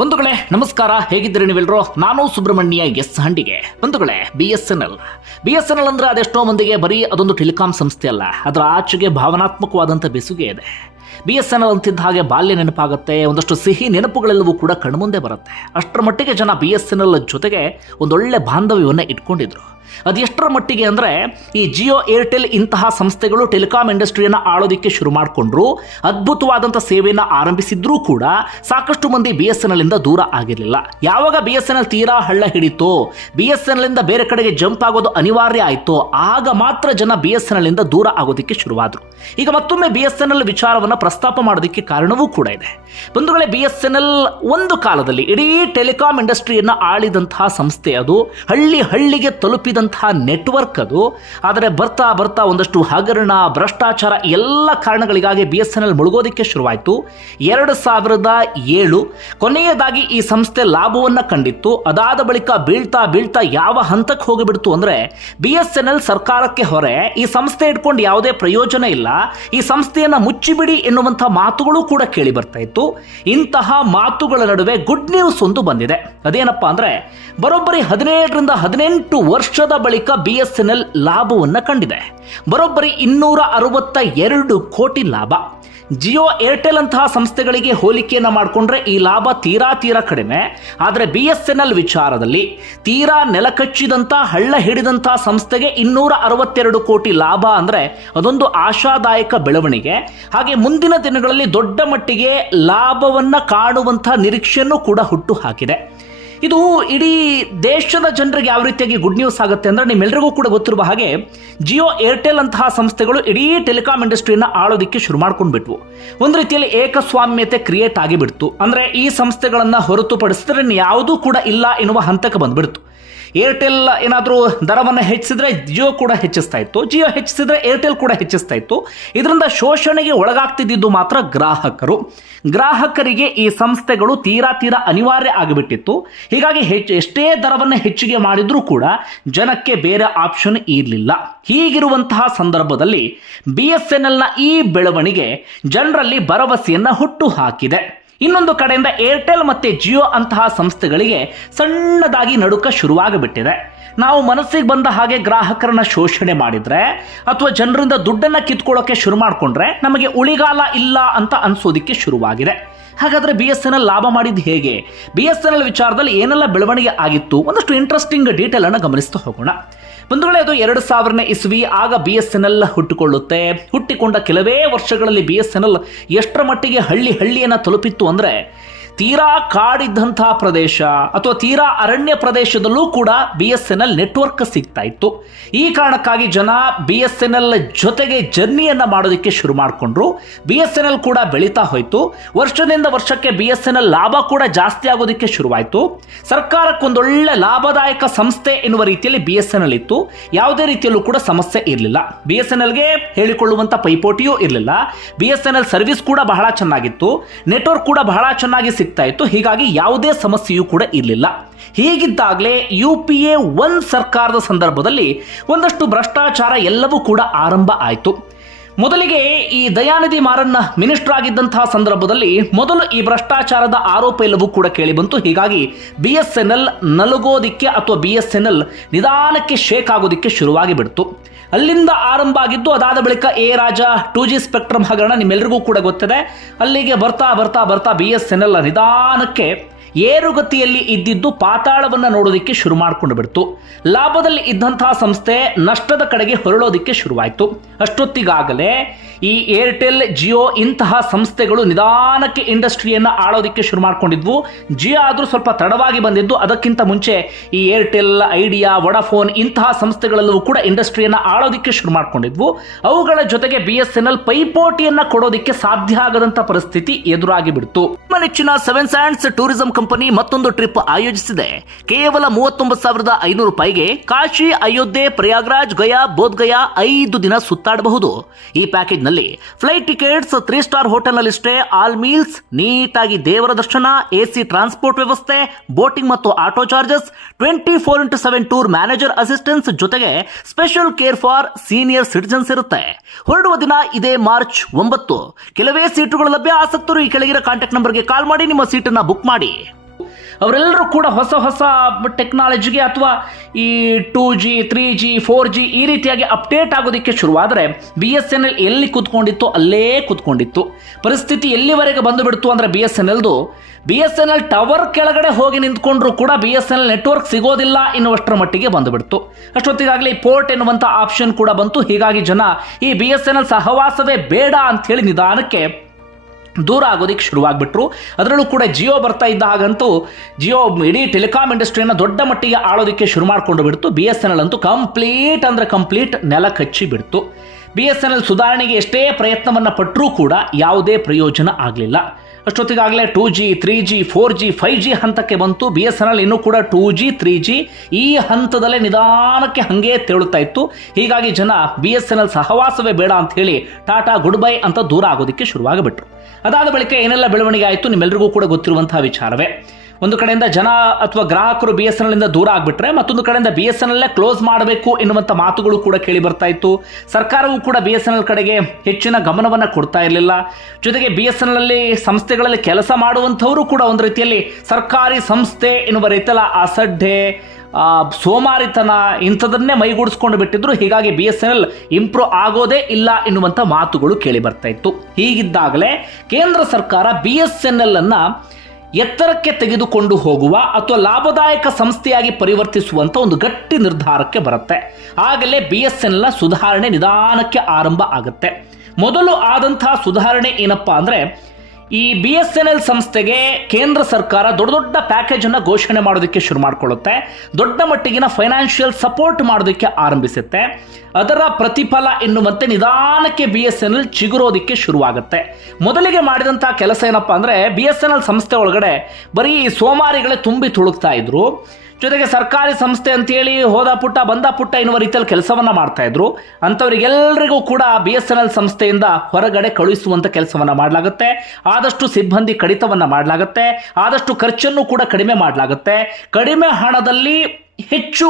ಬಂಧುಗಳೇ, ನಮಸ್ಕಾರ. ಹೇಗಿದ್ದೀರಿ ನೀವೆಲ್ಲರೂ ನಾನು ಸುಬ್ರಹ್ಮಣ್ಯ ಎಸ್ ಹಂಡಿಗೆ. ಬಂಧುಗಳೇ B S N L B S N L ಅಂದ್ರೆ ಅದೆಷ್ಟೋ ಮಂದಿಗೆ ಬರೀ ಅದೊಂದು ಟೆಲಿಕಾಂ ಸಂಸ್ಥೆ ಅಲ್ಲ. ಅದರ ಆಚೆಗೆ ಭಾವನಾತ್ಮಕವಾದಂಥ ಬೆಸುಗೆ ಇದೆ. ಬಿ ಎಸ್ ಎನ್ ಎಲ್ ಅಂತಿದ್ದ ಹಾಗೆ ಬಾಲ್ಯ ನೆನಪಾಗುತ್ತೆ, ಒಂದಷ್ಟು ಸಿಹಿ ನೆನಪುಗಳೆಲ್ಲವೂ ಕೂಡ ಕಣ್ಮುಂದೆ ಬರುತ್ತೆ. ಅಷ್ಟರ ಮಟ್ಟಿಗೆ ಜನ ಬಿ ಎಸ್ ಎನ್ ಎಲ್ ಜೊತೆಗೆ ಒಂದೊಳ್ಳೆ ಬಾಂಧವ್ಯವನ್ನು ಇಟ್ಕೊಂಡಿದ್ರು. ಅದು ಎಷ್ಟರ ಮಟ್ಟಿಗೆ ಅಂದರೆ ಈ ಜಿಯೋ ಏರ್ಟೆಲ್ ಇಂತಹ ಸಂಸ್ಥೆಗಳು ಟೆಲಿಕಾಂ ಇಂಡಸ್ಟ್ರಿಯನ್ನು ಆಳೋದಕ್ಕೆ ಶುರು ಮಾಡಿಕೊಂಡ್ರು ಅದ್ಭುತವಾದಂಥ ಸೇವೆಯನ್ನು ಆರಂಭಿಸಿದ್ರೂ ಕೂಡ ಸಾಕಷ್ಟು ಮಂದಿ ಬಿ ಎಸ್ ಎನ್ ಎಲ್ ದೂರ ಆಗಿರಲಿಲ್ಲ. ಯಾವಾಗ ಬಿ ಎಸ್ ಎನ್ ಎಲ್ ತೀರಾ ಹಳ್ಳ ಹಿಡಿತೋ ಬಿ ಎಸ್ ಎನ್ ಎಲ್ ಬೇರೆ ಕಡೆಗೆ ಜಂಪ್ ಆಗೋದು ಅನಿವಾರ್ಯ ಆಯಿತೋ, ಆಗ ಮಾತ್ರ ಜನ ಬಿ ಎಸ್ ಎನ್ ಎಲ್ ಇಂದ ದೂರ ಆಗೋದಕ್ಕೆ ಶುರುವಾದರು. ಈಗ ಮತ್ತೊಮ್ಮೆ ಬಿ ಎಸ್ ಎನ್ ಎಲ್ ವಿಚಾರವನ್ನು ಪ್ರಸ್ತಾಪ ಮಾಡೋದಕ್ಕೆ ಕಾರಣವೂ ಕೂಡ ಇದೆ. ಬಂಧುಗಳೇ ಬಿ ಎಸ್ ಎನ್ ಎಲ್ ಒಂದು ಕಾಲದಲ್ಲಿ ಇಡೀ ಟೆಲಿಕಾಂ ಇಂಡಸ್ಟ್ರಿಯನ್ನು ಆಳಿದಂತಹ ಸಂಸ್ಥೆ ಅದು ಹಳ್ಳಿ ಹಳ್ಳಿಗೆ ತಲುಪಿದಂತಹ ನೆಟ್ವರ್ಕ್ ಅದು. ಆದರೆ ಬರ್ತಾ ಬರ್ತಾ ಒಂದಷ್ಟು ಹಗರಣ, ಭ್ರಷ್ಟಾಚಾರ ಎಲ್ಲ ಕಾರಣಗಳಿಗಾಗಿ ಬಿ ಎಸ್ ಎನ್ ಎಲ್ ಮುಳುಗೋದಕ್ಕೆ ಶುರುವಾಯಿತು. ಎರಡು ಸಾವಿರದ ಏಳು ಕೊನೆಯದಾಗಿ ಈ ಸಂಸ್ಥೆ ಲಾಭವನ್ನು ಕಂಡಿತ್ತು. ಅದಾದ ಬಳಿಕ ಬೀಳ್ತಾ ಬೀಳ್ತಾ ಯಾವ ಹಂತಕ್ಕೆ ಹೋಗಿಬಿಡ್ತು ಅಂದರೆ ಬಿ ಎಸ್ ಎನ್ ಎಲ್ ಸರ್ಕಾರಕ್ಕೆ ಹೊರೆ. ಈ ಸಂಸ್ಥೆ ಇಟ್ಕೊಂಡು ಯಾವುದೇ ಪ್ರಯೋಜನ ಇಲ್ಲ. ಈ ಸಂಸ್ಥೆಯನ್ನು ಮುಚ್ಚಿಬಿಡಿ ಎನ್ನುವಂತಹ ಮಾತುಗಳು ಕೂಡ ಕೇಳಿ ಬರ್ತಾ ಇತ್ತು. ಇಂತಹ ಮಾತುಗಳ ನಡುವೆ ಗುಡ್ ನ್ಯೂಸ್ ಒಂದು ಬಂದಿದೆ. ಅದೇನಪ್ಪ ಅಂದರೆ ಬರೋಬ್ಬರಿ ಹದಿನೇಳರಿಂದ ಹದಿನೆಂಟು ವರ್ಷದ ಬಳಿಕ ಬಿ ಎಸ್ ಎನ್ ಎಲ್ ಲಾಭವನ್ನು ಕಂಡಿದೆ. ಬರೋಬ್ಬರಿ ಇನ್ನೂರ ಅರವತ್ತ ಎರಡು ಕೋಟಿ ಲಾಭ. ಜಿಯೋ ಏರ್ಟೆಲ್ ಅಂತಹ ಸಂಸ್ಥೆಗಳಿಗೆ ಹೋಲಿಕೆಯನ್ನು ಮಾಡಿಕೊಂಡ್ರೆ ಈ ಲಾಭ ತೀರಾ ತೀರಾ ಕಡಿಮೆ. ಆದರೆ ಬಿ ಎಸ್ ಎನ್ ಎಲ್ ವಿಚಾರದಲ್ಲಿ ತೀರಾ ನೆಲಕಚ್ಚಿದಂಥ ಹಳ್ಳ ಹಿಡಿದಂಥ ಸಂಸ್ಥೆಗೆ ಇನ್ನೂರ ಅರವತ್ತೆರಡು ಕೋಟಿ ಲಾಭ ಅಂದರೆ ಅದೊಂದು ಆಶಾದಾಯಕ ಬೆಳವಣಿಗೆ. ಹಾಗೆ ಮುಂದಿನ ದಿನಗಳಲ್ಲಿ ದೊಡ್ಡ ಮಟ್ಟಿಗೆ ಲಾಭವನ್ನು ಕಾಣುವಂಥ ನಿರೀಕ್ಷೆಯನ್ನು ಕೂಡ ಹುಟ್ಟು ಹಾಕಿದೆ. ಇದು ಇಡೀ ದೇಶದ ಜನರಿಗೆ ಯಾವ ರೀತಿಯಾಗಿ ಗುಡ್ ನ್ಯೂಸ್ ಆಗುತ್ತೆ ಅಂದರೆ ನಿಮ್ಮೆಲ್ಲರಿಗೂ ಕೂಡ ಗೊತ್ತಿರುವ ಹಾಗೆ ಜಿಯೋ ಏರ್ಟೆಲ್ ಅಂತಹ ಸಂಸ್ಥೆಗಳು ಇಡೀ ಟೆಲಿಕಾಮ್ ಇಂಡಸ್ಟ್ರಿಯನ್ನು ಆಳೋದಕ್ಕೆ ಶುರು ಮಾಡ್ಕೊಂಡ್ಬಿಟ್ವು. ಒಂದು ರೀತಿಯಲ್ಲಿ ಏಕಸ್ವಾಮ್ಯತೆ ಕ್ರಿಯೇಟ್ ಆಗಿಬಿಡ್ತು. ಅಂದರೆ ಈ ಸಂಸ್ಥೆಗಳನ್ನು ಹೊರತುಪಡಿಸಿದ್ರೆ ಯಾವುದೂ ಕೂಡ ಇಲ್ಲ ಎನ್ನುವ ಹಂತಕ್ಕೆ ಬಂದ್ಬಿಡ್ತು. ಏರ್ಟೆಲ್ ಏನಾದರೂ ದರವನ್ನು ಹೆಚ್ಚಿಸಿದ್ರೆ ಜಿಯೋ ಕೂಡ ಹೆಚ್ಚಿಸ್ತಾ ಇತ್ತು. ಜಿಯೋ ಹೆಚ್ಚಿಸಿದ್ರೆ ಏರ್ಟೆಲ್ ಕೂಡ ಹೆಚ್ಚಿಸ್ತಾ ಇತ್ತು. ಇದರಿಂದ ಶೋಷಣೆಗೆ ಒಳಗಾಗ್ತಿದ್ದಿದ್ದು ಮಾತ್ರ ಗ್ರಾಹಕರು. ಗ್ರಾಹಕರಿಗೆ ಈ ಸಂಸ್ಥೆಗಳು ತೀರಾ ತೀರಾ ಅನಿವಾರ್ಯ ಆಗಿಬಿಟ್ಟಿತ್ತು. ಹೀಗಾಗಿ ಹೆಚ್ಚು ಎಷ್ಟೇ ದರವನ್ನು ಹೆಚ್ಚಿಗೆ ಮಾಡಿದರೂ ಕೂಡ ಜನಕ್ಕೆ ಬೇರೆ ಆಪ್ಷನ್ ಇರಲಿಲ್ಲ. ಹೀಗಿರುವಂತಹ ಸಂದರ್ಭದಲ್ಲಿ ಬಿ ಎಸ್ ಎನ್ ಎಲ್ನ ಈ ಬೆಳವಣಿಗೆ ಜನರಲ್ಲಿ ಭರವಸೆಯನ್ನು ಹುಟ್ಟು ಹಾಕಿದೆ. ಇನ್ನೊಂದು ಕಡೆಯಿಂದ ಏರ್ಟೆಲ್ ಮತ್ತೆ ಜಿಯೋ ಅಂತಹ ಸಂಸ್ಥೆಗಳಿಗೆ ಸಣ್ಣದಾಗಿ ನಡುಕ ಶುರುವಾಗಿಬಿಟ್ಟಿದೆ. ನಾವು ಮನಸ್ಸಿಗೆ ಬಂದ ಹಾಗೆ ಗ್ರಾಹಕರನ್ನ ಶೋಷಣೆ ಮಾಡಿದ್ರೆ ಅಥವಾ ಜನರಿಂದ ದುಡ್ಡನ್ನ ಕಿತ್ಕೊಳ್ಳೋಕೆ ಶುರು ಮಾಡಿಕೊಂಡ್ರೆ ನಮಗೆ ಉಳಿಗಾಲ ಇಲ್ಲ ಅಂತ ಅನ್ಸೋದಿಕ್ಕೆ ಶುರುವಾಗಿದೆ. ಹಾಗಾದ್ರೆ ಬಿ ಎಸ್ ಎನ್ ಎಲ್ ಲಾಭ ಮಾಡಿದ್ದು ಹೇಗೆ? ಬಿ ಎಸ್ ಎನ್ ಎಲ್ ವಿಚಾರದಲ್ಲಿ ಏನೆಲ್ಲ ಬೆಳವಣಿಗೆ ಆಗಿತ್ತು? ಒಂದಷ್ಟು ಇಂಟ್ರೆಸ್ಟಿಂಗ್ ಡೀಟೇಲನ್ನು ಗಮನಿಸ್ತಾ ಹೋಗೋಣ. ಅದು ಎರಡು ಸಾವಿರನೇ ಇಸ್ವಿ, ಆಗ ಬಿ ಎಸ್ ಎನ್ ಎಲ್ ಹುಟ್ಟಿಕೊಳ್ಳುತ್ತೆ. ಹುಟ್ಟಿಕೊಂಡ ಕೆಲವೇ ವರ್ಷಗಳಲ್ಲಿ ಬಿ ಎಸ್ ಎನ್ ಎಲ್ ಎಷ್ಟರ ಮಟ್ಟಿಗೆ ಹಳ್ಳಿ ಹಳ್ಳಿಯನ್ನು ತಲುಪಿತ್ತು ಅಂದರೆ ತೀರಾ ಕಾಡಿದ್ದಂತಹ ಪ್ರದೇಶ ಅಥವಾ ತೀರಾ ಅರಣ್ಯ ಪ್ರದೇಶದಲ್ಲೂ ಕೂಡ B S N L network ಸಿಗ್ತಾ ಇತ್ತು. ಈ ಕಾರಣಕ್ಕಾಗಿ ಜನ ಬಿ ಎಸ್ ಎನ್ ಎಲ್ ಜೊತೆಗೆ ಜರ್ನಿಯನ್ನು ಮಾಡೋದಕ್ಕೆ ಶುರು ಮಾಡಿಕೊಂಡ್ರು. ಬಿ ಎಸ್ ಎನ್ ಎಲ್ ಕೂಡ ಬೆಳೀತಾ ಹೋಯಿತು. ವರ್ಷದಿಂದ ವರ್ಷಕ್ಕೆ ಬಿ ಎಸ್ ಎನ್ ಎಲ್ ಲಾಭ ಕೂಡ ಜಾಸ್ತಿ ಆಗೋದಕ್ಕೆ ಶುರುವಾಯಿತು. ಸರ್ಕಾರಕ್ಕೊಂದೊಳ್ಳೆ ಲಾಭದಾಯಕ ಸಂಸ್ಥೆ ಎನ್ನುವ ರೀತಿಯಲ್ಲಿ ಬಿ ಎಸ್ ಎನ್ ಎಲ್ ಇತ್ತು. ಯಾವುದೇ ರೀತಿಯಲ್ಲೂ ಕೂಡ ಸಮಸ್ಯೆ ಇರಲಿಲ್ಲ. ಬಿ ಎಸ್ ಎನ್ ಎಲ್ಗೆ ಹೇಳಿಕೊಳ್ಳುವಂಥ ಪೈಪೋಟಿಯೂ ಇರಲಿಲ್ಲ. B S N L service ಕೂಡ ಬಹಳ ಚೆನ್ನಾಗಿತ್ತು. ನೆಟ್ವರ್ಕ್ ಕೂಡ ಬಹಳ ಚೆನ್ನಾಗಿ ಸಿಗ್ತಾ ಇತ್ತು. ಹೀಗಾಗಿ ಯಾವುದೇ ಸಮಸ್ಯೆಯೂ ಕೂಡ ಇರಲಿಲ್ಲ. ಹೀಗಿದ್ದಾಗಲೇ ಯು ಪಿ ಎ ಒನ್ ಸರ್ಕಾರದ ಸಂದರ್ಭದಲ್ಲಿ ಒಂದಷ್ಟು ಭ್ರಷ್ಟಾಚಾರ ಎಲ್ಲವೂ ಕೂಡ ಆರಂಭ ಆಯಿತು. ಮೊದಲಿಗೆ ಈ ದಯಾನಿಧಿ ಮಾರನ್ನ ಮಿನಿಸ್ಟರ್ ಆಗಿದ್ದಂತಹ ಸಂದರ್ಭದಲ್ಲಿ ಮೊದಲು ಈ ಭ್ರಷ್ಟಾಚಾರದ ಆರೋಪ ಎಲ್ಲವೂ ಕೂಡ ಕೇಳಿಬಂತು ಹೀಗಾಗಿ ಬಿ ಎಸ್ ಎನ್ ಎಲ್ ನಲುಗೋದಿಕ್ಕೆ ಅಥವಾ ಬಿ ಎಸ್ ಎನ್ ಎಲ್ ನಿಧಾನಕ್ಕೆ ಶೇಕ್ ಆಗೋದಿಕ್ಕೆ ಶುರುವಾಗಿ ಬಿಡ್ತು ಅಲ್ಲಿಂದ ಆರಂಭ ಆಗಿದ್ದು ಅದಾದ ಬಳಿಕ A Raja two G spectrum ಹಗರಣ ನಿಮ್ಮೆಲ್ಲರಿಗೂ ಕೂಡ ಗೊತ್ತಿದೆ. ಅಲ್ಲಿಗೆ ಬರ್ತಾ ಬರ್ತಾ ಬರ್ತಾ ಬಿ ಎಸ್ ಎನ್ ಎಲ್ ನಿಧಾನಕ್ಕೆ ಏರುಗತಿಯಲ್ಲಿ ಇದ್ದಿದ್ದು ಪಾತಾಳವನ್ನು ನೋಡೋದಕ್ಕೆ ಶುರು ಮಾಡಿಕೊಂಡು ಬಿಡ್ತು. ಲಾಭದಲ್ಲಿ ಇದ್ದಂತಹ ಸಂಸ್ಥೆ ನಷ್ಟದ ಕಡೆಗೆ ಹೊರಳೋದಕ್ಕೆ ಶುರುವಾಯಿತು. ಅಷ್ಟೊತ್ತಿಗಾಗಲೇ ಈ ಏರ್ಟೆಲ್, ಜಿಯೋ ಇಂತಹ ಸಂಸ್ಥೆಗಳು ನಿಧಾನಕ್ಕೆ ಇಂಡಸ್ಟ್ರಿಯನ್ನು ಆಳೋದಕ್ಕೆ ಶುರು ಮಾಡ್ಕೊಂಡಿದ್ವು. ಜಿಯೋ ಆದರೂ ಸ್ವಲ್ಪ ತಡವಾಗಿ ಬಂದಿದ್ದು, ಅದಕ್ಕಿಂತ ಮುಂಚೆ ಈ ಏರ್ಟೆಲ್, ಐಡಿಯಾ, ವಡಾಫೋನ್ ಇಂತಹ ಸಂಸ್ಥೆಗಳಲ್ಲೂ ಕೂಡ ಇಂಡಸ್ಟ್ರಿಯನ್ನು ಆಳೋದಕ್ಕೆ ಶುರು ಮಾಡ್ಕೊಂಡಿದ್ವು. ಅವುಗಳ ಜೊತೆಗೆ ಬಿ ಎಸ್ ಎನ್ ಎಲ್ ಪೈಪೋಟಿಯನ್ನು ಕೊಡೋದಕ್ಕೆ ಸಾಧ್ಯ ಆಗದಂತ ಪರಿಸ್ಥಿತಿ ಎದುರಾಗಿ ಬಿಡ್ತು. ನಿಮ್ಮ ನೆಚ್ಚಿನ ಸೆವೆನ್ ಸ್ಯಾಂಡ್ಸ್ ಟೂರಿಸಂ ಕಂಪನಿ ಮತ್ತೊಂದು ಟ್ರಿಪ್ ಆಯೋಜಿಸಿದೆ. ಕೇವಲ ಮೂವತ್ತೊಂಬತ್ತು ಸಾವಿರದ ಐನೂರು ರೂಪಾಯಿಗೆ ಕಾಶಿ, ಅಯೋಧ್ಯೆ, ಪ್ರಯಾಗ್ರಾಜ್, ಗಯಾ ಬೋಧ್ ಗಯಾ ಐದು ದಿನ ಸುತ್ತಾಡಬಹುದು. ಈ ಪ್ಯಾಕೇಜ್ನಲ್ಲಿ ಫ್ಲೈಟ್ ಟಿಕೆಟ್ಸ್, ತ್ರೀ ಸ್ಟಾರ್ ಹೋಟೆಲ್ನಲ್ಲಿ ಸ್ಟೇ ಆಲ್ ಮೀಲ್ಸ್, ನೀಟಾಗಿ ದೇವರ ದರ್ಶನ, ಎಸಿ ಟ್ರಾನ್ಸ್ಪೋರ್ಟ್ ವ್ಯವಸ್ಥೆ, ಬೋಟಿಂಗ್ ಮತ್ತು auto charges, twenty four into seven tour manager assistance ಜೊತೆಗೆ special care for senior citizens ಇರುತ್ತೆ. ಹೊರಡುವ ದಿನ ಇದೇ ಮಾರ್ಚ್ ಒಂಬತ್ತು. ಕೆಲವೇ ಸೀಟುಗಳು ಲಭ್ಯ. ಆಸಕ್ತರು ಈ ಕೆಳಗಿನ ಕಾಂಟ್ಯಾಕ್ಟ್ ನಂಬರ್ಗೆ ಕಾಲ್ ಮಾಡಿ, ನಿಮ್ಮ ಸೀಟನ್ನು ಬುಕ್ ಮಾಡಿ. ಅವರೆಲ್ಲರೂ ಕೂಡ ಹೊಸ ಹೊಸ ಟೆಕ್ನಾಲಜಿಗೆ ಅಥವಾ ಈ two G three G four G ಈ ರೀತಿಯಾಗಿ ಅಪ್ಡೇಟ್ ಆಗೋದಕ್ಕೆ ಶುರುವಾದರೆ ಬಿ ಎಸ್ ಎನ್ ಎಲ್ ಎಲ್ಲಿ ಕೂತ್ಕೊಂಡಿತ್ತು ಅಲ್ಲೇ ಕೂತ್ಕೊಂಡಿತ್ತು. ಪರಿಸ್ಥಿತಿ ಎಲ್ಲಿವರೆಗೆ ಬಂದು ಬಿಡ್ತು ಅಂದರೆ B S N ಎಲ್ದು B S N L tower ಕೆಳಗಡೆ ಹೋಗಿ ನಿಂತ್ಕೊಂಡ್ರು ಕೂಡ B S N L network ಸಿಗೋದಿಲ್ಲ ಎನ್ನುವಷ್ಟರ ಮಟ್ಟಿಗೆ ಬಂದುಬಿಡ್ತು. ಅಷ್ಟೊತ್ತಿಗಾಗಲೇ ಪೋರ್ಟ್ ಎನ್ನುವಂಥ ಆಪ್ಷನ್ ಕೂಡ ಬಂತು. ಹೀಗಾಗಿ ಜನ ಈ ಬಿ ಎಸ್ ಎನ್ ಎಲ್ ಸಹವಾಸವೇ ಬೇಡ ಅಂಥೇಳಿ ನಿಧಾನಕ್ಕೆ ದೂರ ಆಗೋದಕ್ಕೆ ಶುರುವಾಗ್ಬಿಟ್ರು. ಅದರಲ್ಲೂ ಕೂಡ ಜಿಯೋ ಬರ್ತಾ ಇದ್ದ ಹಾಗಂತೂ ಜಿಯೋ ಇಡೀ ಟೆಲಿಕಾಮ್ ಇಂಡಸ್ಟ್ರಿಯನ್ನು ದೊಡ್ಡ ಮಟ್ಟಿಗೆ ಆಳೋದಕ್ಕೆ ಶುರು ಮಾಡಿಕೊಂಡು ಬಿಡ್ತು. ಬಿ ಎಸ್ ಎನ್ ಎಲ್ ಅಂತೂ ಕಂಪ್ಲೀಟ್ ಅಂದರೆ ಕಂಪ್ಲೀಟ್ ನೆಲ ಕಚ್ಚಿ ಬಿಡ್ತು. ಬಿ ಎಸ್ ಎನ್ ಎಲ್ ಸುಧಾರಣೆಗೆ ಎಷ್ಟೇ ಪ್ರಯತ್ನವನ್ನು ಪಟ್ಟರೂ ಕೂಡ ಯಾವುದೇ ಪ್ರಯೋಜನ ಆಗಲಿಲ್ಲ. ಅಷ್ಟೊತ್ತಿಗಾಗಲೇ two G, three G, four G, five G ಹಂತಕ್ಕೆ ಬಂತು. ಬಿ ಎಸ್ ಎನ್ ಎಲ್ ಇನ್ನೂ ಕೂಡ ಟೂ ಜಿ ತ್ರೀ ಜಿ ಈ ಹಂತದಲ್ಲೇ ನಿಧಾನಕ್ಕೆ ಹಾಗೆ ತೇಳುತ್ತಾ ಇತ್ತು. ಹೀಗಾಗಿ ಜನ ಬಿ ಎಸ್ ಎನ್ ಎಲ್ ಸಹವಾಸವೇ ಬೇಡ ಅಂತ ಹೇಳಿ ಟಾಟಾ ಗುಡ್ ಬೈ ಅಂತ ದೂರ ಆಗೋದಕ್ಕೆ ಶುರುವಾಗಿಬಿಟ್ರು. ಅದಾದ ಬಳಿಕ ಏನೆಲ್ಲ ಬೆಳವಣಿಗೆ ಆಯಿತು ನಿಮ್ಮೆಲ್ಲರಿಗೂ ಕೂಡ ಗೊತ್ತಿರುವಂತಹ ವಿಚಾರವೇ. ಒಂದು ಕಡೆಯಿಂದ ಜನ ಅಥವಾ ಗ್ರಾಹಕರು ಬಿ ಎಸ್ ಎನ್ ಎಲ್ ದೂರ ಆಗಿಬಿಟ್ರೆ ಮತ್ತೊಂದು ಕಡೆಯಿಂದ B S N L close ಮಾಡಬೇಕು ಎನ್ನುವಂಥ ಮಾತುಗಳು ಕೂಡ ಕೇಳಿ ಬರ್ತಾ ಇತ್ತು. ಸರ್ಕಾರವು ಕೂಡ ಬಿ ಎಸ್ ಎನ್ ಎಲ್ ಕಡೆಗೆ ಹೆಚ್ಚಿನ ಗಮನವನ್ನು ಕೊಡ್ತಾ ಇರಲಿಲ್ಲ. ಜೊತೆಗೆ ಬಿ ಎಸ್ ಎನ್ ಎಲ್ ಸಂಸ್ಥೆಗಳಲ್ಲಿ ಕೆಲಸ ಮಾಡುವಂಥವರು ಕೂಡ ಒಂದು ರೀತಿಯಲ್ಲಿ ಸರ್ಕಾರಿ ಸಂಸ್ಥೆ ಎನ್ನುವ ರೀತಿಯಲ್ಲ ಅಸಡ್ಡೆ ಸೋಮಾರಿತನ ಇಂಥದನ್ನೇ ಮೈಗೂಡಿಸ್ಕೊಂಡು ಬಿಟ್ಟಿದ್ರು. ಹೀಗಾಗಿ B S N L improve ಆಗೋದೇ ಇಲ್ಲ ಎನ್ನುವಂಥ ಮಾತುಗಳು ಕೇಳಿ ಬರ್ತಾ ಇತ್ತು. ಹೀಗಿದ್ದಾಗಲೇ ಕೇಂದ್ರ ಸರ್ಕಾರ ಬಿ ಎಸ್ ಎನ್ ಎಲ್ ಅನ್ನ ಎತ್ತರಕ್ಕೆ ತೆಗೆದುಕೊಂಡು ಹೋಗುವ ಅಥವಾ ಲಾಭದಾಯಕ ಸಂಸ್ಥೆಯಾಗಿ ಪರಿವರ್ತಿಸುವಂತ ಒಂದು ಗಟ್ಟಿ ನಿರ್ಧಾರಕ್ಕೆ ಬರುತ್ತೆ. ಆಗಲೇ ಬಿ ಎಸ್ ಎನ್ ಸುಧಾರಣೆ ನಿಧಾನಕ್ಕೆ ಆರಂಭ ಆಗುತ್ತೆ. ಮೊದಲು ಆದಂತಹ ಸುಧಾರಣೆ ಏನಪ್ಪಾ ಅಂದ್ರೆ ಈ ಬಿ ಎಸ್ ಎನ್ ಎಲ್ ಸಂಸ್ಥೆಗೆ ಕೇಂದ್ರ ಸರ್ಕಾರ ದೊಡ್ಡ ದೊಡ್ಡ ಪ್ಯಾಕೇಜ್ ಅನ್ನು ಘೋಷಣೆ ಮಾಡೋದಕ್ಕೆ ಶುರು ಮಾಡಿಕೊಳ್ಳುತ್ತೆ. ದೊಡ್ಡ ಮಟ್ಟಿಗಿನ ಫೈನಾನ್ಷಿಯಲ್ ಸಪೋರ್ಟ್ ಮಾಡೋದಕ್ಕೆ ಆರಂಭಿಸುತ್ತೆ. ಅದರ ಪ್ರತಿಫಲ ಎನ್ನುವಂತೆ ನಿಧಾನಕ್ಕೆ ಬಿ ಎಸ್ ಎನ್ ಎಲ್ ಚಿಗುರೋದಕ್ಕೆ ಶುರುವಾಗುತ್ತೆ. ಮೊದಲಿಗೆ ಮಾಡಿದಂಥ ಕೆಲಸ ಏನಪ್ಪಾ ಅಂದ್ರೆ ಬಿ ಎಸ್ ಎನ್ ಎಲ್ ಸಂಸ್ಥೆ ಒಳಗಡೆ ಬರೀ ಸೋಮಾರಿಗಳೇ ತುಂಬಿ ತುಳುಕ್ತಾ ಇದ್ರು. ಜೊತೆಗೆ ಸರ್ಕಾರಿ ಸಂಸ್ಥೆ ಅಂತೇಳಿ ಹೋದ ಪುಟ್ಟ, ಬಂದ ಪುಟ್ಟ ಎನ್ನುವ ರೀತಿಯಲ್ಲಿ ಕೆಲಸವನ್ನು ಮಾಡ್ತಾ ಇದ್ರು. ಅಂಥವರಿಗೆಲ್ಲರಿಗೂ ಕೂಡ ಬಿ ಎಸ್ ಎನ್ ಎಲ್ ಸಂಸ್ಥೆಯಿಂದ ಹೊರಗಡೆ ಕಳುಹಿಸುವಂತ ಕೆಲಸವನ್ನು ಮಾಡಲಾಗುತ್ತೆ. ಆದಷ್ಟು ಸಿಬ್ಬಂದಿ ಕಡಿತವನ್ನು ಮಾಡಲಾಗುತ್ತೆ. ಆದಷ್ಟು ಖರ್ಚನ್ನು ಕೂಡ ಕಡಿಮೆ ಮಾಡಲಾಗುತ್ತೆ. ಕಡಿಮೆ ಹಣದಲ್ಲಿ ಹೆಚ್ಚು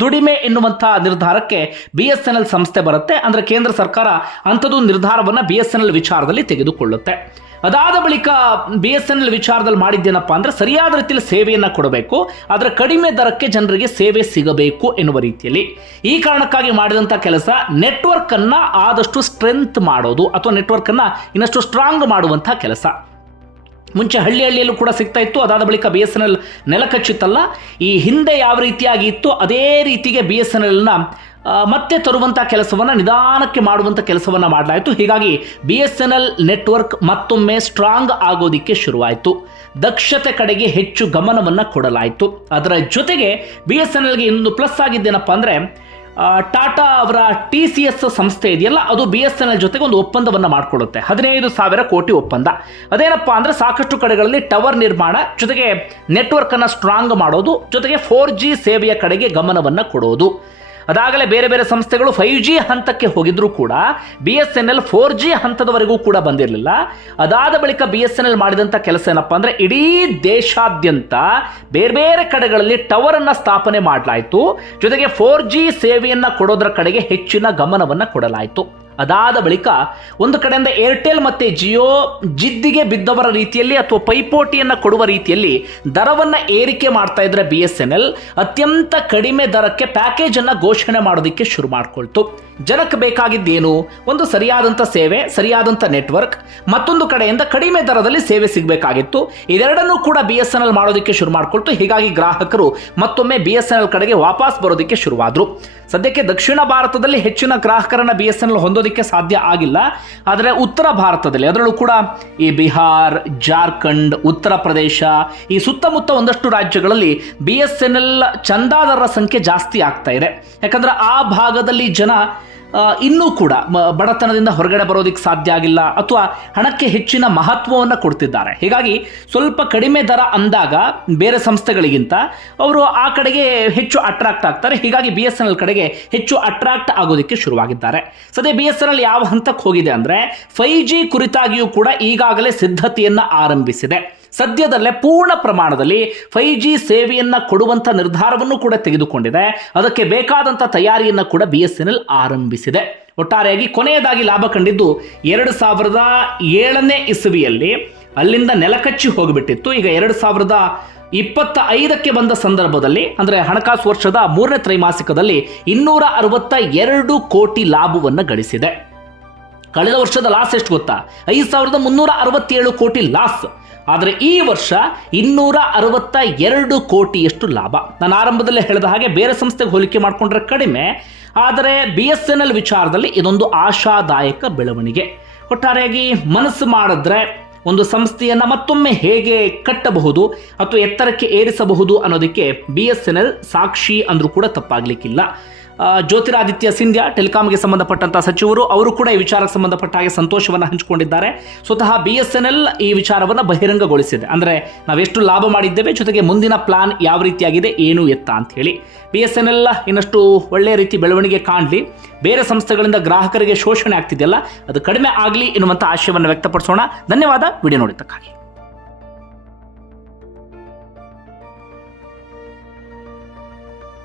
ದುಡಿಮೆ ಎನ್ನುವಂಥ ನಿರ್ಧಾರಕ್ಕೆ ಬಿ ಎಸ್ ಎನ್ ಎಲ್ ಸಂಸ್ಥೆ ಬರುತ್ತೆ. ಅಂದ್ರೆ ಕೇಂದ್ರ ಸರ್ಕಾರ ಅಂಥದ್ದು ನಿರ್ಧಾರವನ್ನು ಬಿ ಎಸ್ ಎನ್ ಎಲ್ ವಿಚಾರದಲ್ಲಿ ತೆಗೆದುಕೊಳ್ಳುತ್ತೆ. ಅದಾದ ಬಳಿಕ ಬಿ ಎಸ್ ಎನ್ ಎಲ್ ವಿಚಾರದಲ್ಲಿ ಮಾಡಿದ್ದೇನಪ್ಪ ಅಂದ್ರೆ ಸರಿಯಾದ ರೀತಿಯಲ್ಲಿ ಸೇವೆಯನ್ನು ಕೊಡಬೇಕು, ಅದರ ಕಡಿಮೆ ದರಕ್ಕೆ ಜನರಿಗೆ ಸೇವೆ ಸಿಗಬೇಕು ಎನ್ನುವ ರೀತಿಯಲ್ಲಿ. ಈ ಕಾರಣಕ್ಕಾಗಿ ಮಾಡಿದಂಥ ಕೆಲಸ ನೆಟ್ವರ್ಕ್ ಅನ್ನ ಆದಷ್ಟು ಸ್ಟ್ರೆಂತ್ ಮಾಡೋದು ಅಥವಾ ನೆಟ್ವರ್ಕ್ ಅನ್ನ ಇನ್ನಷ್ಟು ಸ್ಟ್ರಾಂಗ್ ಮಾಡುವಂಥ ಕೆಲಸ. ಮುಂಚೆ ಹಳ್ಳಿ ಹಳ್ಳಿಯಲ್ಲೂ ಕೂಡ ಸಿಗ್ತಾ ಇತ್ತು, ಅದಾದ ಬಳಿಕ ಬಿ ಎಸ್ ಎನ್ ಎಲ್ ನೆಲಕಚ್ಚಿತ್ತಲ್ಲ. ಈ ಹಿಂದೆ ಯಾವ ರೀತಿಯಾಗಿ ಇತ್ತು ಅದೇ ರೀತಿಗೆ ಬಿ ಎಸ್ ಎನ್ ಎಲ್ನ ಮತ್ತೆ ತರುವಂಥ ಕೆಲಸವನ್ನು, ನಿಧಾನಕ್ಕೆ ಮಾಡುವಂಥ ಕೆಲಸವನ್ನು ಮಾಡಲಾಯಿತು. ಹೀಗಾಗಿ B S N L network ಮತ್ತೊಮ್ಮೆ ಸ್ಟ್ರಾಂಗ್ ಆಗೋದಿಕ್ಕೆ ಶುರುವಾಯಿತು. ದಕ್ಷತೆ ಕಡೆಗೆ ಹೆಚ್ಚು ಗಮನವನ್ನು ಕೊಡಲಾಯಿತು. ಅದರ ಜೊತೆಗೆ ಬಿ ಎಸ್ ಎನ್ ಎಲ್ಗೆ ಇನ್ನೊಂದು ಪ್ಲಸ್ ಆಗಿದ್ದೇನಪ್ಪ ಅಂದರೆ ಟಾಟಾ ಅವರ ಟಿ ಸಿ ಎಸ್ ಸಂಸ್ಥೆ ಇದೆಯಲ್ಲ, ಅದು ಬಿ ಎಸ್ ಎನ್ ಎಲ್ ಜೊತೆಗೆ ಒಂದು ಒಪ್ಪಂದವನ್ನು ಮಾಡಿಕೊಡುತ್ತೆ ಹದಿನೈದು ಸಾವಿರ ಕೋಟಿ ಒಪ್ಪಂದ. ಅದೇನಪ್ಪ ಅಂದರೆ ಸಾಕಷ್ಟು ಕಡೆಗಳಲ್ಲಿ ಟವರ್ ನಿರ್ಮಾಣ, ಜೊತೆಗೆ ನೆಟ್ವರ್ಕನ್ನು ಸ್ಟ್ರಾಂಗ್ ಮಾಡೋದು, ಜೊತೆಗೆ ಫೋರ್ ಜಿ ಸೇವೆಯ ಕಡೆಗೆ ಗಮನವನ್ನು ಕೊಡೋದು. ಅದಾಗಲೇ ಬೇರೆ ಬೇರೆ ಸಂಸ್ಥೆಗಳು ಫೈವ್ ಜಿ ಹಂತಕ್ಕೆ ಹೋಗಿದ್ರು ಕೂಡ B S N L four G ಹಂತದವರೆಗೂ ಕೂಡ ಬಂದಿರಲಿಲ್ಲ. ಅದಾದ ಬಳಿಕ ಬಿ ಎಸ್ ಎನ್ ಎಲ್ ಮಾಡಿದಂಥ ಕೆಲಸ ಏನಪ್ಪ ಅಂದ್ರೆ ಇಡೀ ದೇಶಾದ್ಯಂತ ಬೇರೆ ಬೇರೆ ಕಡೆಗಳಲ್ಲಿ ಟವರ್ ಅನ್ನ ಸ್ಥಾಪನೆ ಮಾಡಲಾಯಿತು. ಜೊತೆಗೆ ಫೋರ್ ಜಿ ಸೇವೆಯನ್ನು ಕೊಡೋದ್ರ ಕಡೆಗೆ ಹೆಚ್ಚಿನ ಗಮನವನ್ನು ಕೊಡಲಾಯಿತು. ಅದಾದ ಬಳಿಕ ಒಂದು ಕಡೆಯಿಂದ ಏರ್ಟೆಲ್ ಮತ್ತು ಜಿಯೋ ಜಿದ್ದಿಗೆ ಬಿದ್ದವರ ರೀತಿಯಲ್ಲಿ ಅಥವಾ ಪೈಪೋಟಿಯನ್ನು ಕೊಡುವ ರೀತಿಯಲ್ಲಿ ದರವನ್ನು ಏರಿಕೆ ಮಾಡ್ತಾ ಇದ್ರೆ ಬಿ ಎಸ್ ಎನ್ ಎಲ್ ಅತ್ಯಂತ ಕಡಿಮೆ ದರಕ್ಕೆ ಪ್ಯಾಕೇಜನ್ನು ಘೋಷಣೆ ಮಾಡೋದಕ್ಕೆ ಶುರು ಮಾಡ್ಕೊಳ್ತು. ಜನಕ್ಕೆ ಬೇಕಾಗಿದ್ದೇನು? ಒಂದು ಸರಿಯಾದಂಥ ಸೇವೆ ಸರಿಯಾದಂಥ ನೆಟ್ವರ್ಕ್ ಮತ್ತೊಂದು ಕಡೆಯಿಂದ ಕಡಿಮೆ ದರದಲ್ಲಿ ಸೇವೆ ಸಿಗಬೇಕಾಗಿತ್ತು. ಇದೆರಡನ್ನೂ ಕೂಡ ಬಿ ಎಸ್ ಎನ್ ಎಲ್ ಮಾಡೋದಕ್ಕೆ ಶುರು ಮಾಡಿಕೊಳ್ತು. ಹೀಗಾಗಿ ಗ್ರಾಹಕರು ಮತ್ತೊಮ್ಮೆ ಬಿ ಎಸ್ ಎನ್ ಎಲ್ ಕಡೆಗೆ ವಾಪಸ್ ಬರೋದಕ್ಕೆ ಶುರುವಾದ್ರು. ಸದ್ಯಕ್ಕೆ ದಕ್ಷಿಣ ಭಾರತದಲ್ಲಿ ಹೆಚ್ಚಿನ ಗ್ರಾಹಕರನ್ನು ಬಿ ಎಸ್ ಎನ್ ಎಲ್ ಹೊಂದೋದಕ್ಕೆ ಸಾಧ್ಯ ಆಗಿಲ್ಲ. ಆದರೆ ಉತ್ತರ ಭಾರತದಲ್ಲಿ, ಅದರಲ್ಲೂ ಕೂಡ ಈ ಬಿಹಾರ್, ಜಾರ್ಖಂಡ್, ಉತ್ತರ ಪ್ರದೇಶ, ಈ ಸುತ್ತಮುತ್ತ ಒಂದಷ್ಟು ರಾಜ್ಯಗಳಲ್ಲಿ ಬಿ ಎಸ್ ಎನ್ ಎಲ್ ಚಂದಾದಾರರ ಸಂಖ್ಯೆ ಜಾಸ್ತಿ ಆಗ್ತಾ ಇದೆ. ಯಾಕಂದ್ರೆ ಆ ಭಾಗದಲ್ಲಿ ಜನ ಇನ್ನೂ ಕೂಡ ಬಡತನದಿಂದ ಹೊರಗಡೆ ಬರೋದಕ್ಕೆ ಸಾಧ್ಯ ಆಗಿಲ್ಲ ಅಥವಾ ಹಣಕ್ಕೆ ಹೆಚ್ಚಿನ ಮಹತ್ವವನ್ನು ಕೊಡ್ತಿದ್ದಾರೆ. ಹೀಗಾಗಿ ಸ್ವಲ್ಪ ಕಡಿಮೆ ದರ ಅಂದಾಗ ಬೇರೆ ಸಂಸ್ಥೆಗಳಿಗಿಂತ ಅವರು ಆ ಕಡೆಗೆ ಹೆಚ್ಚು ಅಟ್ರಾಕ್ಟ್ ಆಗ್ತಾರೆ. ಹೀಗಾಗಿ ಬಿ ಎಸ್ ಎನ್ ಎಲ್ ಕಡೆಗೆ ಹೆಚ್ಚು ಅಟ್ರಾಕ್ಟ್ ಆಗೋದಕ್ಕೆ ಶುರುವಾಗಿದ್ದಾರೆ. ಸದ್ಯ ಬಿ ಎಸ್ ಎನ್ ಎಲ್ ಯಾವ ಹಂತಕ್ಕೆ ಹೋಗಿದೆ ಅಂದರೆ ಫೈ ಜಿ ಕುರಿತಾಗಿಯೂ ಕೂಡ ಈಗಾಗಲೇ ಸಿದ್ಧತೆಯನ್ನು ಆರಂಭಿಸಿದೆ. ಸದ್ಯದಲ್ಲೇ ಪೂರ್ಣ ಪ್ರಮಾಣದಲ್ಲಿ ಫೈವ್ ಜಿ ಸೇವೆಯನ್ನು ಕೊಡುವಂತ ನಿರ್ಧಾರವನ್ನು ಕೂಡ ತೆಗೆದುಕೊಂಡಿದೆ. ಅದಕ್ಕೆ ಬೇಕಾದಂಥ ತಯಾರಿಯನ್ನ ಕೂಡ ಬಿ ಎಸ್ ಎನ್ ಎಲ್ ಆರಂಭಿಸಿದೆ. ಒಟ್ಟಾರೆಯಾಗಿ ಕೊನೆಯದಾಗಿ ಲಾಭ ಕಂಡಿದ್ದು ಎರಡು ಸಾವಿರದ ಏಳನೇ ಇಸವಿಯಲ್ಲಿ ಅಲ್ಲಿಂದ ನೆಲಕಚ್ಚಿ ಹೋಗಿಬಿಟ್ಟಿತ್ತು. ಈಗ ಎರಡು ಸಾವಿರದ ಇಪ್ಪತ್ತ ಐದಕ್ಕೆ ಬಂದ ಸಂದರ್ಭದಲ್ಲಿ, ಅಂದರೆ ಹಣಕಾಸು ವರ್ಷದ ಮೂರನೇ ತ್ರೈಮಾಸಿಕದಲ್ಲಿ ಇನ್ನೂರ ಅರವತ್ತ ಎರಡು ಕೋಟಿ ಲಾಭವನ್ನು ಗಳಿಸಿದೆ. ಕಳೆದ ವರ್ಷದ ಲಾಸ್ ಎಷ್ಟು ಗೊತ್ತಾ? ಐದು ಸಾವಿರದ ಮುನ್ನೂರ ಅರವತ್ತೇಳು ಕೋಟಿ ಲಾಸ್ ಆದರೆ ಈ ವರ್ಷ ಇನ್ನೂರ ಅರವತ್ತ ಎರಡು ಕೋಟಿಯಷ್ಟು ಲಾಭ. ನಾನು ಆರಂಭದಲ್ಲೇ ಹೇಳಿದ ಹಾಗೆ ಬೇರೆ ಸಂಸ್ಥೆಗೆ ಹೋಲಿಕೆ ಮಾಡಿಕೊಂಡ್ರೆ ಕಡಿಮೆ, ಆದರೆ ಬಿ ಎಸ್ ಎನ್ ಎಲ್ ವಿಚಾರದಲ್ಲಿ ಇದೊಂದು ಆಶಾದಾಯಕ ಬೆಳವಣಿಗೆ. ಒಟ್ಟಾರೆಯಾಗಿ ಮನಸ್ಸು ಮಾಡಿದ್ರೆ ಒಂದು ಸಂಸ್ಥೆಯನ್ನು ಮತ್ತೊಮ್ಮೆ ಹೇಗೆ ಕಟ್ಟಬಹುದು ಅಥವಾ ಎತ್ತರಕ್ಕೆ ಏರಿಸಬಹುದು ಅನ್ನೋದಕ್ಕೆ ಬಿ ಎಸ್ ಎನ್ ಎಲ್ ಸಾಕ್ಷಿ ಅಂದರೂ ಕೂಡ ತಪ್ಪಾಗ್ಲಿಕ್ಕಿಲ್ಲ. ಜ್ಯೋತಿರಾದಿತ್ಯ ಸಿಂಧ್ಯಾ ಟೆಲಿಕಾಂಗೆ ಸಂಬಂಧಪಟ್ಟಂತ ಸಚಿವರು, ಅವರು ಕೂಡ ಈ ವಿಚಾರಕ್ಕೆ ಸಂಬಂಧಪಟ್ಟ ಹಾಗೆ ಸಂತೋಷವನ್ನು ಹಂಚಿಕೊಂಡಿದ್ದಾರೆ. ಸ್ವತಃ ಬಿ ಎಸ್ ಎನ್ ಎಲ್ ಈ ವಿಚಾರವನ್ನು ಬಹಿರಂಗಗೊಳಿಸಿದೆ. ಅಂದ್ರೆ ನಾವೆಷ್ಟು ಲಾಭ ಮಾಡಿದ್ದೇವೆ, ಜೊತೆಗೆ ಮುಂದಿನ ಪ್ಲಾನ್ ಯಾವ ರೀತಿಯಾಗಿದೆ, ಏನು ಎತ್ತ ಅಂತ ಹೇಳಿ. ಬಿ ಎಸ್ ಎನ್ ಎಲ್ ಇನ್ನಷ್ಟು ಒಳ್ಳೆಯ ರೀತಿ ಬೆಳವಣಿಗೆ ಕಾಣಲಿ. ಬೇರೆ ಸಂಸ್ಥೆಗಳಿಂದ ಗ್ರಾಹಕರಿಗೆ ಶೋಷಣೆ ಆಗ್ತಿದೆಯಲ್ಲ, ಅದು ಕಡಿಮೆ ಆಗಲಿ ಎನ್ನುವಂಥ ಆಶಯವನ್ನು ವ್ಯಕ್ತಪಡಿಸೋಣ. ಧನ್ಯವಾದ, ವಿಡಿಯೋ ನೋಡಿದ್ದಕ್ಕಾಗಿ.